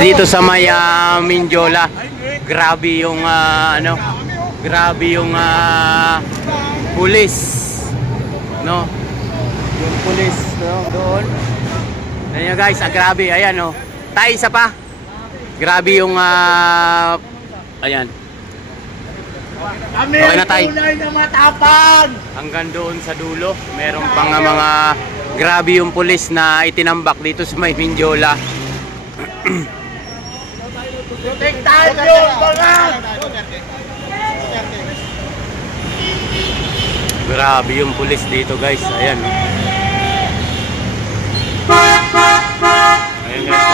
dito sa may ah, Mindiola. Grabe yung ah, ano, grabe yung ah, pulis. No? Yung pulis no, doon. Ayan guys, ah, grabe. Ayan oh. Tayo isa pa. Grabe yung ah, ayan. Kami Okay na, tay. tunay na matapang! Hanggang doon sa dulo, meron pang ah, mga grabe yung pulis na itinambak dito sa may Mindiola. Protektahan yung mga! Grabe yung pulis dito guys. Ayan. Ayan guys.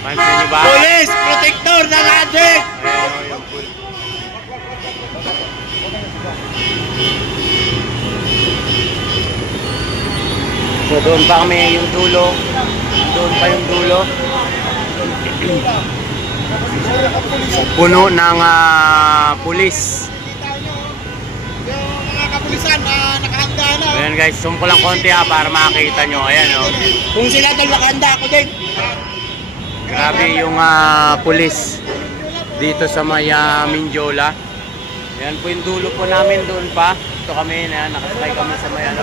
Pansin nyo ba? Police! Protector ng adik! Ayan yung pulis. So doon pa kami yung dulo. Doon pa yung dulo. Puno ng ah, pulis. Yung mga kapulisan na nakahanda na. Ayan guys, zoom ko lang konti ha para makita nyo. Ayan oh. Kung sila dal nakahanda ako din. Grabe yung ah, pulis dito sa may ah, Mindiola. Yan po yung dulo po namin doon pa. Ito kami na nakasakay kami sa may ano.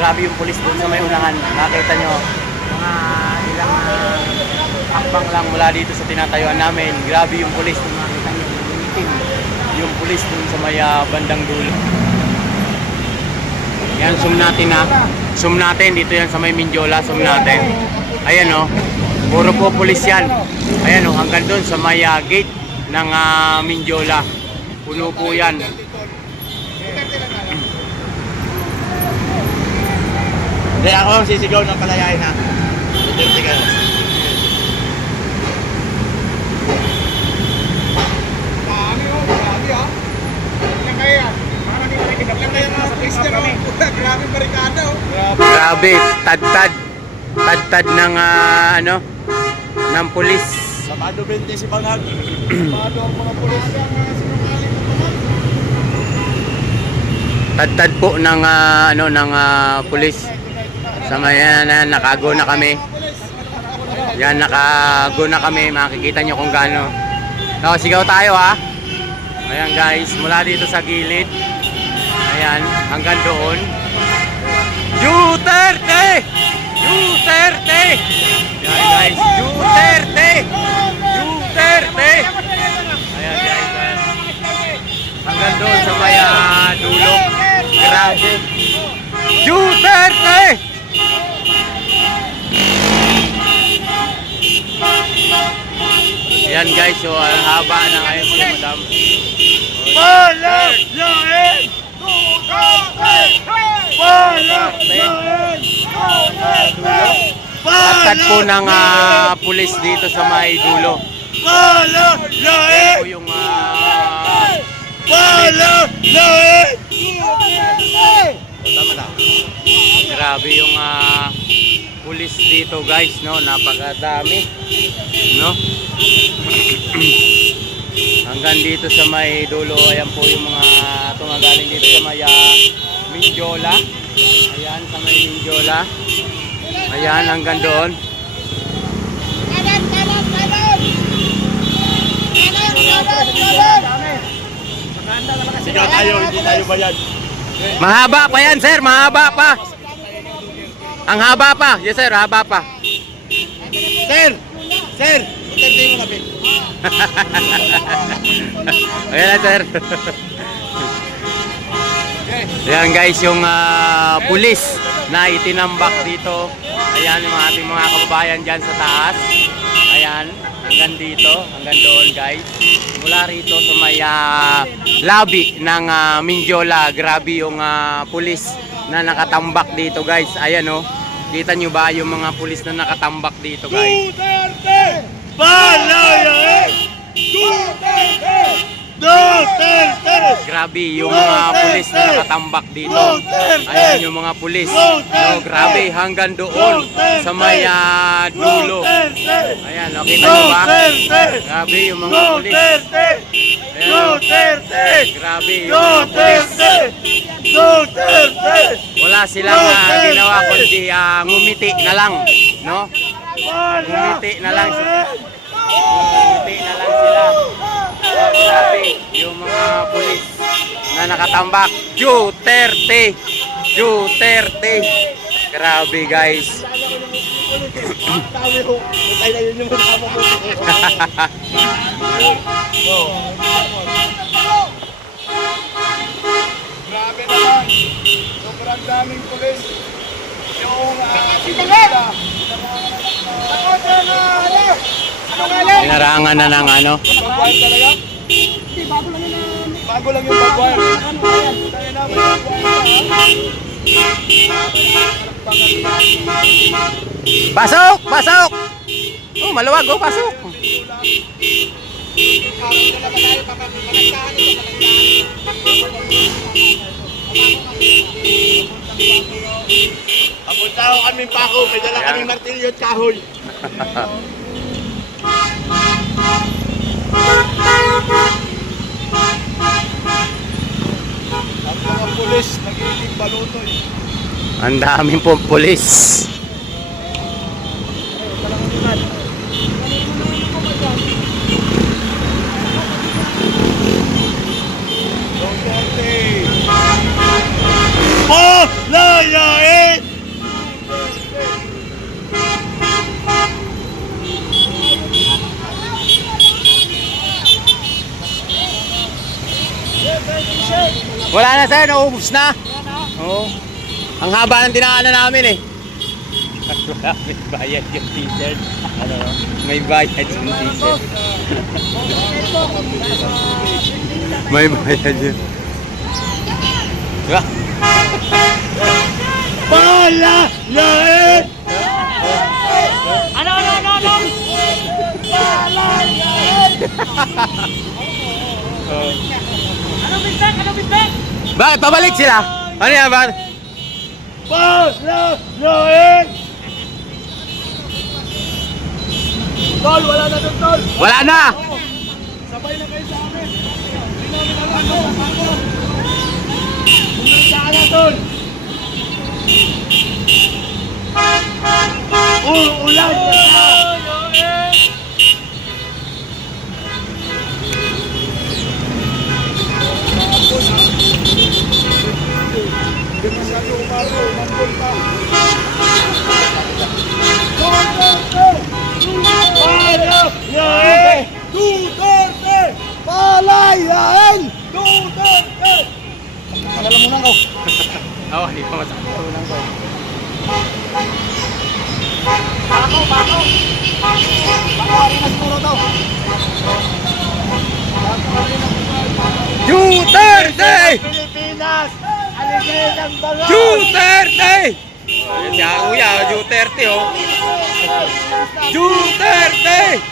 Grabe yung pulis doon sa may unahan. Nakita nyo, mga ilang uh, akbang lang mula dito sa tinatayuan namin. Grabe yung pulis doon nakita nyo. Yung itim. Yung pulis doon sa may ah, bandang dulo. Yan, zoom natin na. Zoom natin, dito yan sa may Mindiola, zoom natin. Ayan o, puro po pulis yan. Ayan o, hanggang doon sa may ah, gate ng ah, Mindiola. Puno po yan. Hindi ako sisigaw ng palayain ha. Duterte ka. Marami oh, marami ah. Ilan kaya yan? Ilan kaya mga Christian oh. Grabe barikada oh. Grabe, tad-tad. Tad-tad ng ah, ano, ng pulis. Sabado 20 si Panghag. Pado ang mga pulis. Tad-tad po ng ah, ano ng ah, pulis. Sa may ah, na, nakago na kami. Yan, nakago na kami. Makikita nyo kung gaano. So, sigaw tayo ha. Ayan guys, mula dito sa gilid. Ayan, hanggang doon. Duterte! Duterte! Ayan guys, Duterte! Duterte! Ayan guys, ayan. Hanggang doon sa may ah, dulo. Grabe. Duterte! Ayan guys, so ang haba na ngayon si Madam. Walang lain! Tatag po ng ah, pulis dito sa may dulo. Lain! po yung na. Grabe yung ah, pulis dito guys, no? Napakadami. No? Hanggang dito sa may dulo, ayan po yung mga tumagaling dito sa may ah, Mindiola. Ayan, sa may Mindiola. Ayan, hanggang doon. Kanan, kanan, kanan! Kanan, kanan, tayo, hindi tayo bayad. Mahaba pa yan, sir. Mahaba pa. Ang haba pa. Yes, sir. Haba pa. Sir! Sir! Duterte mo kami. Ayan na, sir. Ayan guys, yung ah, pulis na itinambak dito. Ayan yung ating mga kababayan dyan sa taas. Ayan, hanggang dito, hanggang doon guys. Mula rito sa may ah, lobby ng ah, Mindiola. Grabe yung ah, pulis na nakatambak dito guys. Ayan oh. Kita nyo ba yung mga pulis na nakatambak dito guys? Duterte! Palayain! Duterte! Duterte! Grabe yung mga pulis na nakatambak dito. Ayan yung mga pulis. No, grabe hanggang doon sa may ah, dulo. Ayan, nakita nyo ba? Grabe yung mga pulis. Duterte! Grabe yung mga pulis. Duterte! Wala silang ah, ginawa kundi ah, ngumiti na lang, no? Ngumiti na lang sila. Ngumiti na lang sila. Grabe, yung mga pulis na nakatambak. Duterte! Duterte! Grabe guys. Grabe naman. Sobrang daming pulis. Yung uh, sinila. Nga lang? Inarangan na ng ano. Hindi, bago lang yun. Bago lang yung bagwire. Tayo na, may? Pasok! Pasok! Oh, maluwag oh, pasok. Papunta ko kami pa ako, may dala kaming martilyo at kahoy. mga pulis, nagiging balutoy. Ang daming po pulis. Duterte! Oh, layain! Wala na sir, naubos na. Oo. Ang haba ng dinaanan namin eh. Wala, may bayad yung t-shirt. Ano? May bayad yung t-shirt. may bayad yun. Diba? Pala! Lain! Bakit? Pabalik sila? Ano yan? Bakit? Pala! Lain! Tol, wala na doon, tol! Wala na! Sabay na kayo sa amin! Hindi namin alam ano, ano! Pumunta ka na, tol! Uulan! Hindi Duterte! Palayain! Duterte! Alam mo na ako. Oo, oh, hindi pa masaktunan ko. Bako, bako! Bako, arinas puro daw. Duterte! Pilipinas! Aligay ng bango! Duterte! Oh, yan si Kuya, Duterte oh. Duterte! Kami